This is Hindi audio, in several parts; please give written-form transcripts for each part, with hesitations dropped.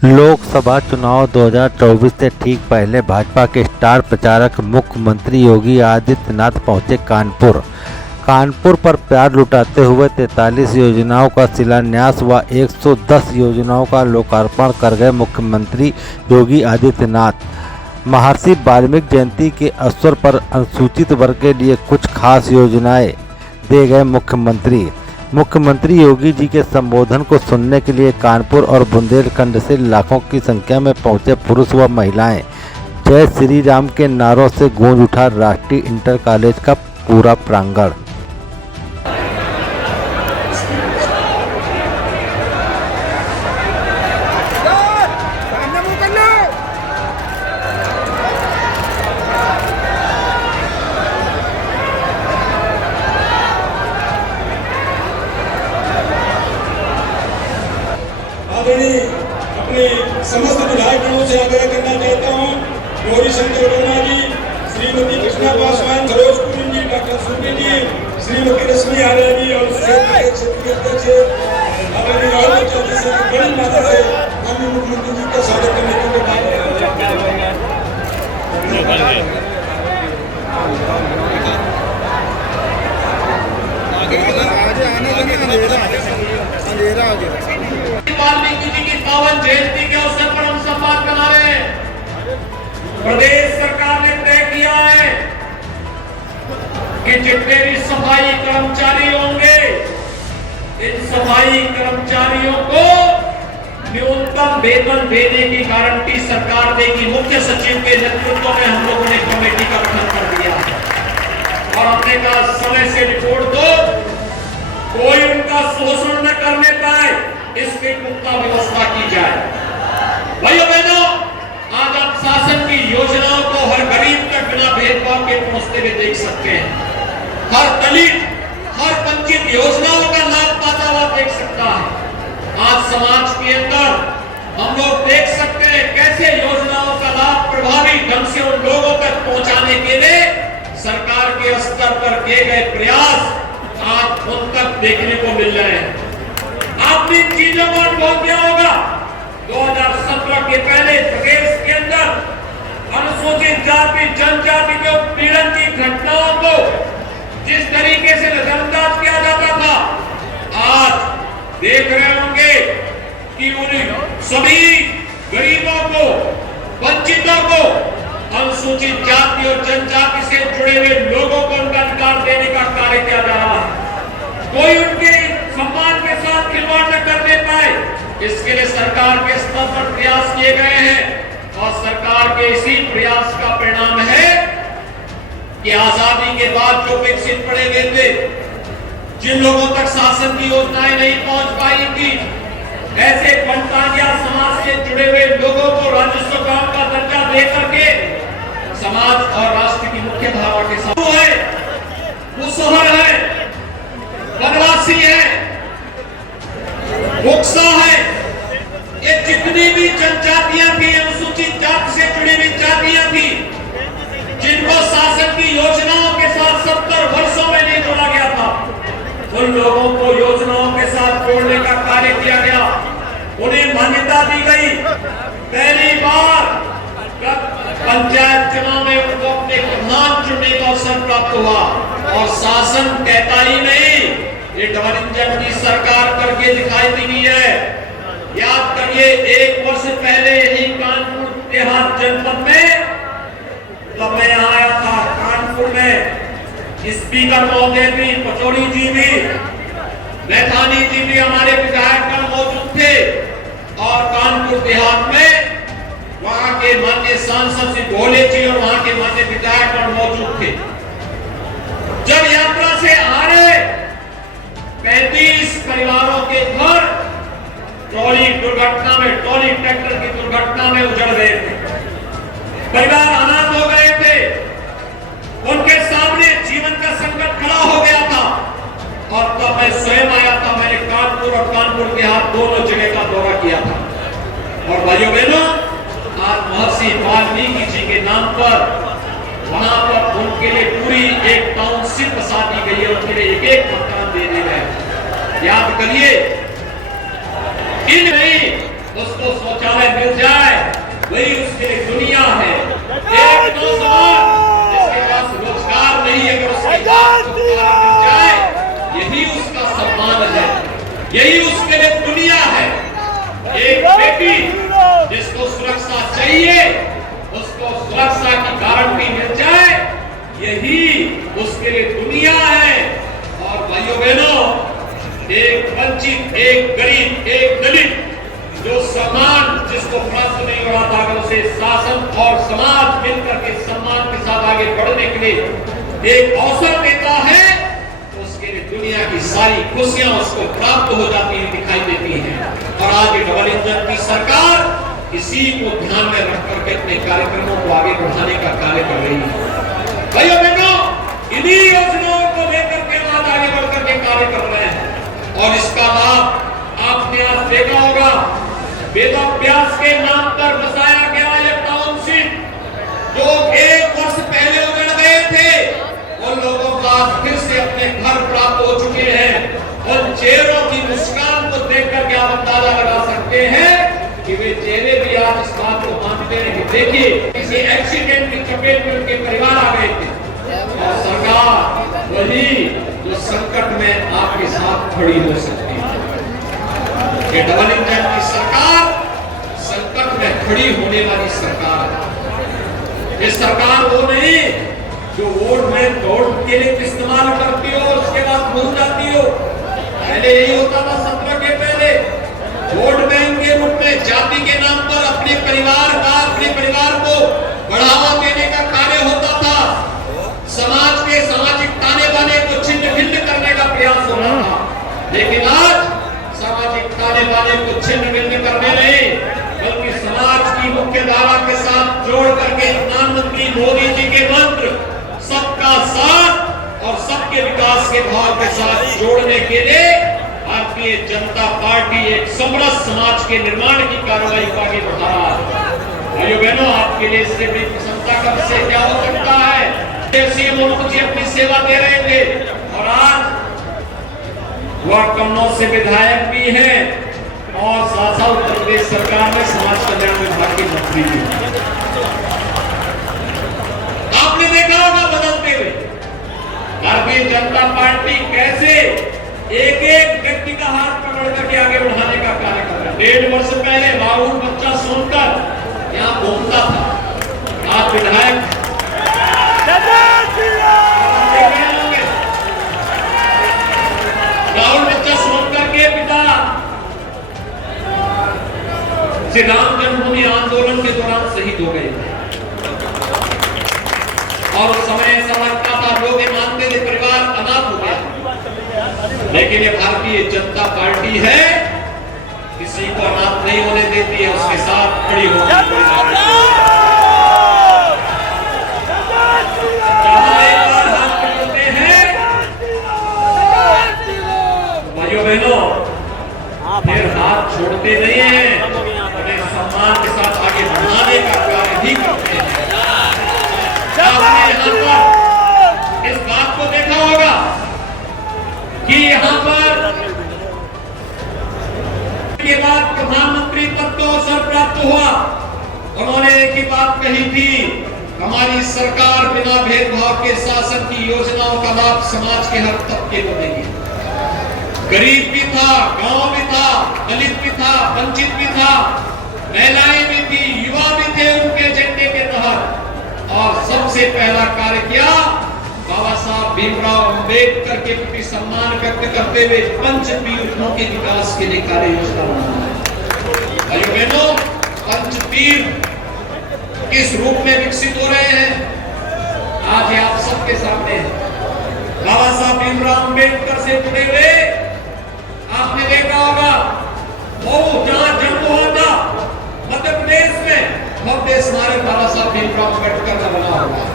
लोकसभा चुनाव 2024 से ठीक पहले भाजपा के स्टार प्रचारक मुख्यमंत्री योगी आदित्यनाथ पहुंचे कानपुर पर प्यार लुटाते हुए 43 योजनाओं का शिलान्यास व 110 योजनाओं का लोकार्पण कर गए। मुख्यमंत्री योगी आदित्यनाथ महर्षि वाल्मीकि जयंती के अवसर पर अनुसूचित वर्ग के लिए कुछ खास योजनाएं दे गए। मुख्यमंत्री योगी जी के संबोधन को सुनने के लिए कानपुर और बुंदेलखंड से लाखों की संख्या में पहुंचे पुरुष व महिलाएं। जय श्री राम के नारों से गूंज उठा राष्ट्रीय इंटर कॉलेज का पूरा प्रांगण। अपने समस्त विधायकों से आग्रह करना चाहता हूँ। गौरी शंकर वर्मा जी, श्रीमती कृष्णा पासवान, सरोज कुमार जी, डॉक्टर सुनील जी, श्रीमती रश्मि आर्या जी और क्षेत्रीय अध्यक्ष आदरणीय राहुल जी से बड़ी मात्रा से माननीय मुख्यमंत्री जी का स्वागत करने के लिए वाल्मीकि जी की पावन जयंती के अवसर पर हम संवाद बना रहे हैं। प्रदेश सरकार ने तय किया है कि जितने भी सफाई कर्मचारी होंगे, इन सफाई कर्मचारियों को न्यूनतम वेतन देने की गारंटी सरकार देगी। मुख्य सचिव के नेतृत्व में हम लोगों ने कमेटी का गठन कर दिया और हमने कहा समय से रिपोर्ट दो, कोई उनका शोषण न करने पाए, इसकी पुख्ता व्यवस्था की जाए। भाइयों बहनों, आज आप शासन की योजनाओं को हर गरीब तक बिना भेदभाव के पहुंचते हुए देख सकते हैं। हर दलित, हर वंचित योजनाओं का लाभ पाता हुआ देख सकता है। आज समाज के अंदर हम लोग देख सकते हैं कैसे योजनाओं का लाभ प्रभावी ढंग से उन लोगों तक पहुंचाने के लिए सरकार के स्तर पर किए गए प्रयास आज उन तक देखने को मिल रहे हैं। आपने इन चीजों को अनुभव किया होगा। 2017 के पहले प्रदेश के अंदर अनुसूचित जाति जनजाति के उत्पीड़न की घटनाओं को जिस तरीके से नजरअंदाज किया जाता था, आज देख रहे होंगे कि उन सभी गरीबों को, वंचितों को, अनुसूचित जाति और जनजाति से जुड़े हुए लोगों को उनका अधिकार देने का कार्य किया जा रहा है। कोई उनके सम्मान के साथ खिलवाड़ न करने पाए, इसके लिए सरकार के स्तर पर प्रयास किए गए हैं और सरकार के इसी प्रयास का परिणाम है कि आजादी के बाद जो विकसित पड़े हुए थे, जिन लोगों तक शासन की योजनाएं नहीं पहुंच पाई थी, ऐसे पंतालिया समाज से जुड़े हुए लोगों को राजस्व गांव का दर्जा दे करके समाज और राष्ट्र की मुख्य धारा के साथ है, मुसहर है, वनवासी है, बुक्सा है, ये जितनी भी जनजातियां थी, अनुसूचित जाति से जुड़ी हुई जातियां थी, जिनको शासन की योजनाओं के साथ 70 वर्षों में नहीं जोड़ा गया था, उन लोगों को योजनाओं के साथ जोड़ने का कार्य किया गया। उन्हें मान्यता दी गई। पहली बार पंचायत चुनाव में उनको अपने प्रधान चुनने का अवसर प्राप्त हुआ और शासन कहता ही नहीं, ये डबल इंजन की सरकार करके दिखाई दी है। याद करिए, 1 वर्ष पहले यही कानपुर देहात जनपद में तब मैं यहाँ आया था, कानपुर में स्पीकर महोदय भी, पचौड़ी जी भी, मैथानी जी भी हमारे विधायक मौजूद थे और कानपुर देहात में वहां के माननीय सांसद श्री भोले जी और वहां के माननीय विधायक मौजूद थे। जब यात्रा से आ रहे 35 परिवारों के घर ट्रॉली दुर्घटना में, ट्रॉली ट्रैक्टर की दुर्घटना में उजड़ गए थे। परिवार अनाथ हो गए थे। उनके सामने जीवन का संकट खड़ा हो गया था और तब मैं स्वयं आया था। मैंने कानपुर और कानपुर के हाथ दोनों जगह का दौरा किया था। और भाइयों बहनों, आज महर्षि वाल्मीकि जी के नाम पर वहां पर उनके लिए पूरी एक टाउनशिप बसा दी गई है। उनके लिए एक मकान दे दिए गए। याद करिए, इन नहीं उसको शौचालय नौजवान जिसके पास रोजगार नहीं, अगर उसके पास रोजगार मिल जाए, यही उसका सम्मान है, यही उसके लिए दुनिया है। एक बेटी जिसको सुरक्षा चाहिए, उसको सुरक्षा की गारंटी मिल जाए, यही उसके लिए दुनिया है। और भाइयों बहनों, एक वंचित, एक गरीब, एक दलित जो सम्मान जिसको प्राप्त नहीं हो रहा था, अगर उसे शासन और समाज मिलकर के सम्मान के साथ आगे बढ़ने के लिए एक अवसर देता है, तो उसके लिए दुनिया की सारी खुशियां उसको प्राप्त हो जाती है, दिखाई देती हैं। और आज ये डबल इंजन की सरकार इसी को ध्यान में रख करके अपने कार्यक्रमों को आगे बढ़ाने का कार्य कर रही है। भाइयों बहनों, इन्हीं योजनाओं को लेकर के आज आगे बढ़कर के कार्य कर रहे हैं। और इसका लाभ आपने आज देखा होगा, वेदाभ्यास के नाम पर बसाया गया यह टाउनशिप जो 1 वर्ष पहले उजड़ गए थे, उन लोगों को आज फिर से अपने घर प्राप्त हो चुके हैं। उन चेहरों की मुस्कान को देख करके आप अंदाजा लगा सकते हैं कि वे चेहरे भी आज इस बात को मानते हैं कि देखिए किसी एक्सीडेंट की चपेट में उनके परिवार आ गए थे, और सरकार वही जो संकट में आपके साथ खड़ी हो सकती है। ये डबल इंजन की सरकार संकट में खड़ी होने वाली सरकार है। ये सरकार वो नहीं जो वोट के लिए इस्तेमाल करती हो और उसके बाद भूल जाती हो। पहले यही होता था 17 के पहले, वोट बैंक के रूप में जाति के नाम पर अपने परिवार को बढ़ावा देने का कार्य होता था। समाज के सामाजिक ताने बाने को छिन्न भिन्न करने का प्रयास होता था। लेकिन आज सामाजिक ताने बाने को छिन्न भिन्न करने नहीं, बल्कि समाज की मुख्य धारा के साथ जोड़ करके प्रधानमंत्री मोदी जी के मंत्र सबका साथ और सबके विकास के भाव के साथ जोड़ने के लिए भारतीय जनता पार्टी एक समरस समाज के निर्माण की कार्रवाई को आगे बढ़ा रहा है। भाइयों बहनों, आपके लिए इससे बड़ी प्रशंसा का विषय क्या हो सकता है? सीएम मुल्क जी अपनी सेवा दे रहे थे और आज वह कन्नौज से विधायक भी हैं और साथ साथ उत्तर प्रदेश सरकार में समाज कल्याण विभाग के मंत्री भी। आपने देखा होगा बदलते हुए भारतीय जनता पार्टी कैसे एक एक व्यक्ति का हाथ पकड़ करके आगे बढ़ाने का कार्य कर रहा है। 1.5 वर्ष पहले राहुल बच्चा सुनकर यहाँ घूमता था, आज विधायक राहुल बच्चा सोनकर के पिता श्री राम जन्मभूमि आंदोलन के दौरान शहीद हो गए और उस समय ऐसा लगता था, लोग ये मानते थे परिवार अनाथ हो गया। लेकिन ये भारतीय जनता पार्टी है, किसी को अनाथ नहीं होने देती है, उसके साथ खड़ी होती है। बहनों, फिर हाथ छोड़ते नहीं हैं, उन्हें सम्मान के साथ आगे बढ़ाने का कार्य ही करते हैं। आपने यहाँ पर इस बात को देखा होगा कि यहाँ पर के बाद प्रधानमंत्री पद को अवसर प्राप्त हुआ, उन्होंने एक ही बात कही थी, हमारी सरकार बिना भेदभाव के शासन की योजनाओं का लाभ समाज के हर तबके को देगी। गरीब भी था, गांव भी था, दलित भी था, वंचित भी था, महिलाएं भी थी, युवा भी थे उनके एजेंडे के तहत। और सबसे पहला कार्य किया, बाबा साहब भीमराव अंबेडकर के प्रति सम्मान व्यक्त करते हुए पंचतीर्थों के विकास के लिए कार्य योजना बनाई। भाइयों बहनों, पंचतीर्थ किस रूप में विकसित हो रहे हैं आज ये आप सबके सामने है। बाबा साहब भीमराव अंबेडकर से जुड़े हुए आपने देखा होगा, वो जहां जन्म हुआ था मध्य प्रदेश में, भव्य स्मारक बाबा साहब भीमराव अंबेडकर का बना हुआ है।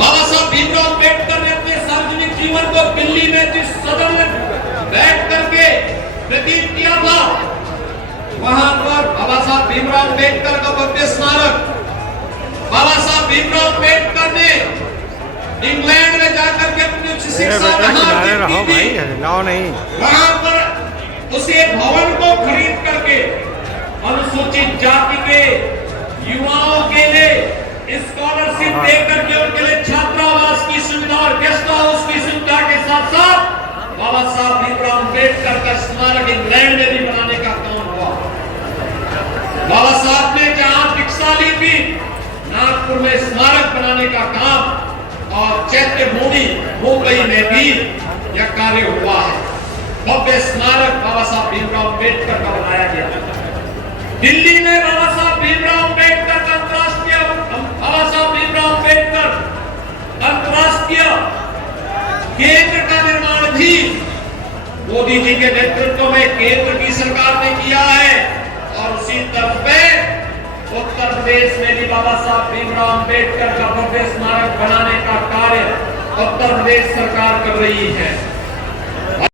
बाबा साहब भीमराव अंबेडकर ने अपने सार्वजनिक जीवन को दिल्ली में जिस सदन में बैठ करके व्यतीत किया था, वहां पर बाबा साहब भीमराव अंबेडकर का भव्य स्मारक, बाबा साहब भीमराव अंबेडकर ने इंग्लैंड में जाकर के अपनी उच्च शिक्षा वहां पर उसे भवन को खरीद करके अनुसूचित जाति के युवाओं के लिए बाबा साहब भीमराव अम्बेडकर का स्मारक इंग्लैंड में भी बनाने का काम हुआ। बाबा साहब ने जहां दीक्षा ली थी, नागपुर में स्मारक बनाने का काम और चैत्य भूमि मुंबई में भी यह कार्य हुआ है। भव्य स्मारक बाबा साहब भीमराव अम्बेडकर का बनाया गया। दिल्ली में बाबा साहब भीमराव अम्बेडकर का अंतर्राष्ट्रीय बाबा साहब भीमराव अम्बेडकर अंतर्राष्ट्रीय केंद्र का निर्माण भी मोदी जी के नेतृत्व में केंद्र की सरकार ने किया है। और उसी तरह पे उत्तर प्रदेश में भी बाबा साहब भीमराव अम्बेडकर का भव्य स्मारक बनाने का कार्य उत्तर प्रदेश सरकार कर रही है।